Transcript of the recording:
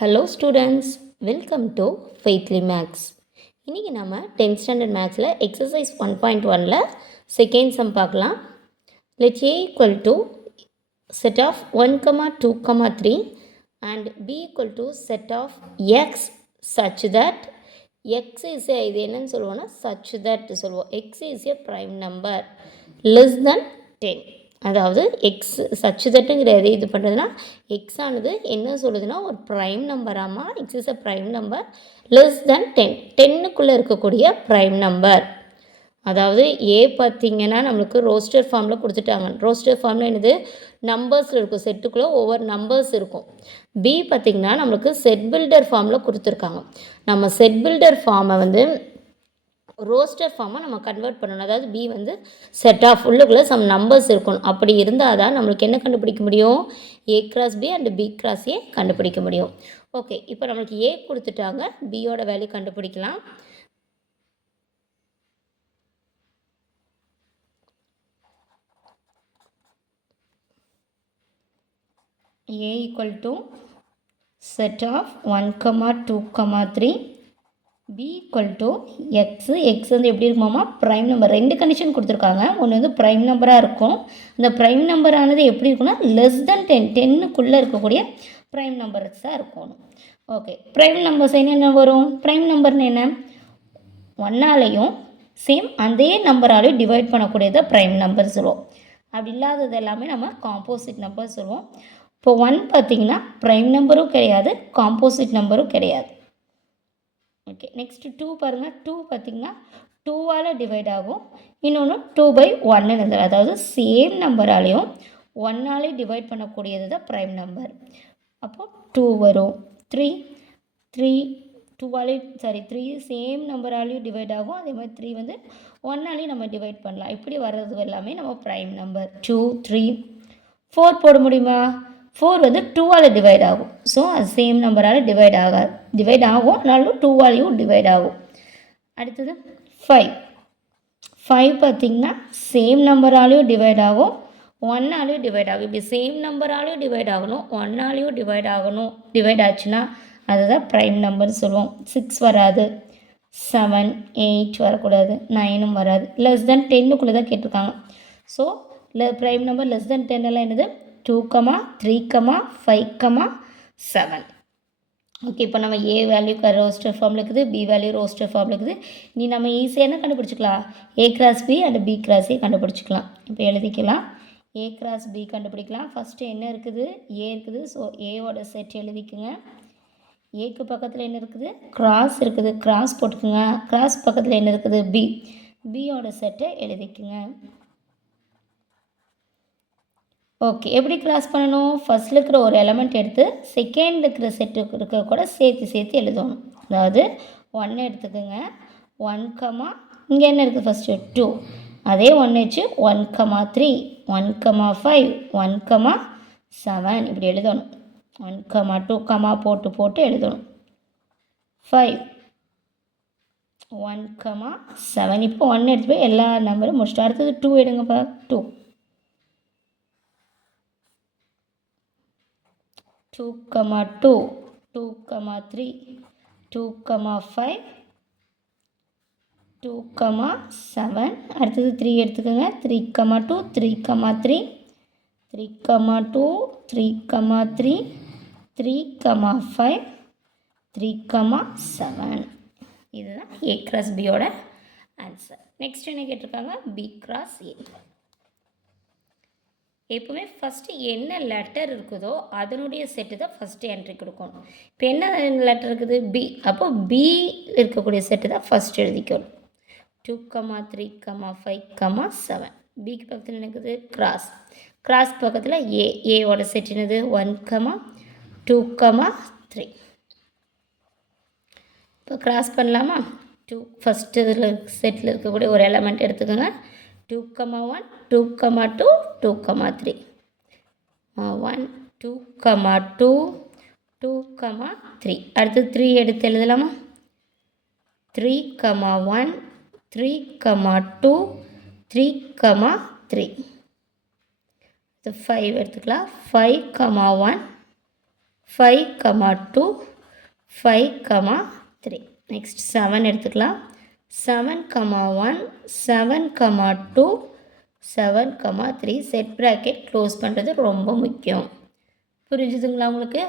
Hello students, welcome to faithly maths. இன்றைக்கி நம்ம 10th standard மேக்ஸில் எக்ஸசைஸ் 1.1ல் செகண்ட் சம் பார்க்கலாம். Let A equal to set of 1, 2, 3 and B equal to set of x such that x is இது என்னன்னு சொல்லுவோம்னா such that சொல்லுவோம். X is a prime number less than 10. அதாவது X such தட்டுங்கிற எது இது பண்ணுறதுனா எக்ஸ் ஆனது என்ன சொல்லுதுன்னா ஒரு ப்ரைம் நம்பராமா. X is a prime number less than 10, 10க்குள்ளே இருக்கக்கூடிய ப்ரைம் நம்பர். அதாவது ஏ பார்த்திங்கன்னா நம்மளுக்கு ரோஸ்டர் ஃபார்மில் கொடுத்துட்டாங்க. ரோஸ்டர் ஃபார்மில் என்னது நம்பர்ஸில் இருக்கும், செட்டுக்குள்ளே ஒவ்வொரு நம்பர்ஸ் இருக்கும். பி பார்த்திங்கன்னா நம்மளுக்கு செட் பில்டர் ஃபார்மில் கொடுத்துருக்காங்க. நம்ம செட் பில்டர் ஃபார்மை வந்து ரோஸ்டர் ஃபார்மை நம்ம கன்வெர்ட் பண்ணணும். அதாவது பி வந்து செட் ஆஃப் உள்ளுக்குள்ளே சம் நம்பர்ஸ் இருக்கணும். அப்படி இருந்தால் தான் நம்மளுக்கு என்ன கண்டுபிடிக்க முடியும், A cross B and B cross A கண்டுபிடிக்க முடியும். ஓகே, இப்போ நம்மளுக்கு ஏ கொடுத்துட்டாங்க, பியோட வேல்யூ கண்டுபிடிக்கலாம். A equal to set of 1, 2, 3 b equal to x. X வந்து எப்படி இருக்குமாமா ப்ரைம் நம்பர். ரெண்டு கண்டிஷன் கொடுத்துருக்காங்க. ஒன்று வந்து ப்ரைம் நம்பராக இருக்கும். அந்த ப்ரைம் நம்பரானது எப்படி இருக்குன்னா லெஸ் தென் 10, 10க்குள்ளே இருக்கக்கூடிய ப்ரைம் நம்பர்ஸ் தான் இருக்கும். ஓகே, ப்ரைம் நம்பர்ஸ் என்னென்ன வரும்? ப்ரைம் நம்பர்னு என்ன, ஒன்னாலையும் சேம் அதே நம்பராலையும் டிவைட் பண்ணக்கூடியதை ப்ரைம் நம்பர் சொல்லுவோம். அப்படி இல்லாதது எல்லாமே நம்ம காம்போசிட் நம்பர் சொல்லுவோம். இப்போ 1 பார்த்திங்கன்னா ப்ரைம் நம்பரும் கிடையாது, காம்போசிட் நம்பரும் கிடையாது. ஓகே, நெக்ஸ்ட்டு 2 பாருங்கள். 2 பார்த்திங்கன்னா 2ஆல் டிவைட் ஆகும். இன்னொன்று 2/1 இருந்தது. அதாவது சேம் நம்பராலையும் 1ஆலே டிவைட் பண்ணக்கூடியது தான் ப்ரைம் நம்பர். அப்போது 2 வரும். 3 3 சேம் நம்பராலையும் டிவைட் ஆகும். அதே மாதிரி 3 வந்து 1ஆலையும் நம்ம டிவைட் பண்ணலாம். இப்படி வர்றது எல்லாமே நம்ம ப்ரைம் நம்பர். 2, 3, 4 போட முடியுமா? 4 வந்து 2ஆல் டிவைட் ஆகும். ஸோ அது சேம் நம்பரால் டிவைட் ஆகும். ஆனாலும் 2ஆலையும் டிவைட் ஆகும். அடுத்தது 5 பார்த்திங்கன்னா சேம் நம்பராலையும் டிவைட் ஆகும், 1ஆலையும் டிவைட் ஆகும். இப்படி சேம் நம்பராலையும் டிவைட் ஆகணும், 1ஆலையும் டிவைட் ஆச்சுன்னா அதுதான் ப்ரைம் நம்பர்னு சொல்லுவோம். 6 வராது, 7, 8 வரக்கூடாது, 9ம் வராது. லெஸ் தென் 10க்குள்ளே தான் கேட்டிருக்காங்க. So prime number less than 10 எல்லாம் என்னது 2, 3, 5, 7. ஓகே, இப்போ நம்ம ஏ வேல்யூ ரோஸ்டர் ஃபார்மில் இருக்குது, பி வேல்யூ ரோஸ்டர் ஃபார்மில் இருக்குது. நீ நம்ம ஈஸியாக என்ன கண்டுபிடிச்சிக்கலாம், A cross B and B cross A கண்டுபிடிச்சிக்கலாம். இப்போ எழுதிக்கலாம், ஏ கிராஸ் பி கண்டுபிடிக்கலாம். ஃபஸ்ட்டு என்ன இருக்குது, ஏ இருக்குது. ஸோ ஏவோட செட் எழுதிக்குங்க. ஏக்கு பக்கத்தில் என்ன இருக்குது, கிராஸ் இருக்குது, கிராஸ் போட்டுக்குங்க. கிராஸ் பக்கத்தில் என்ன இருக்குது, பி, பியோட செட்டை எழுதிக்குங்க. ஓகே, எப்படி கிராஸ் பண்ணணும், ஃபஸ்ட்டில் இருக்கிற ஒரு எலமெண்ட் எடுத்து செகண்டில் இருக்கிற செட்டுக்கு இருக்க கூட சேர்த்து எழுதணும். அதாவது 1 எடுத்துக்கோங்க. 1, இங்கே என்ன இருக்குது ஃபஸ்ட்டு 2, அதே 1 வச்சு 1, 3, 1, 5, 1, 7 இப்படி எழுதணும். 1, 2, போட்டு எழுதணும். 5, 1, 7. இப்போ 1 எடுத்து போய் எல்லா நம்பரும் முடிச்சுட்டு அடுத்தது 2 எடுங்கப்பா. 2, 2, 3, 2, 5, 2, 7. அடுத்தது 3 எடுத்துக்கோங்க. 3, 2, 3, 3, 3, 2, 3, 3, 5, 3, 7. இதுதான் ஏ கிராஸ் பியோட ஆன்சர். நெக்ஸ்ட் என்ன கேட்டிருக்காங்க, பி கிராஸ் ஏ. எப்போவுமே ஃபஸ்ட்டு என்ன லெட்டர் இருக்குதோ அதனுடைய செட்டு தான் ஃபஸ்ட்டு என்ட்ரி கொடுக்கணும். இப்போ என்ன லெட்டர் இருக்குது, பி. அப்போ பி இருக்கக்கூடிய செட்டு தான் ஃபஸ்ட் எழுதிக்கணும். 2, 3, 5, 7. பிக்கு பக்கத்தில் என்னக்குது, கிராஸ். கிராஸ் பக்கத்தில் ஏ, ஏவோட செட் என்னது 1, 2, 3. இப்போ கிராஸ் பண்ணலாமா. 2 ஃபஸ்ட்டு இதில் செட்டில் இருக்கக்கூடிய ஒரு எலமெண்ட் எடுத்துக்கோங்க. 2, 1, 2, 2, 2, 3. 1, 2, 2, 2, 3. அடுத்து 3 எடுத்து எழுதலாமா. 3, 1, 3, 2, 3, 3. 5 எடுத்துக்கலாம். 5, 1, 5, 2, 5, 3. நெக்ஸ்ட் 7 எடுத்துக்கலாம். 7, 1, 7, 2, 7, 3. செட் ப்ராக்கெட் க்ளோஸ் பண்ணுறது ரொம்ப முக்கியம். புரிஞ்சுதுங்களா உங்களுக்கு?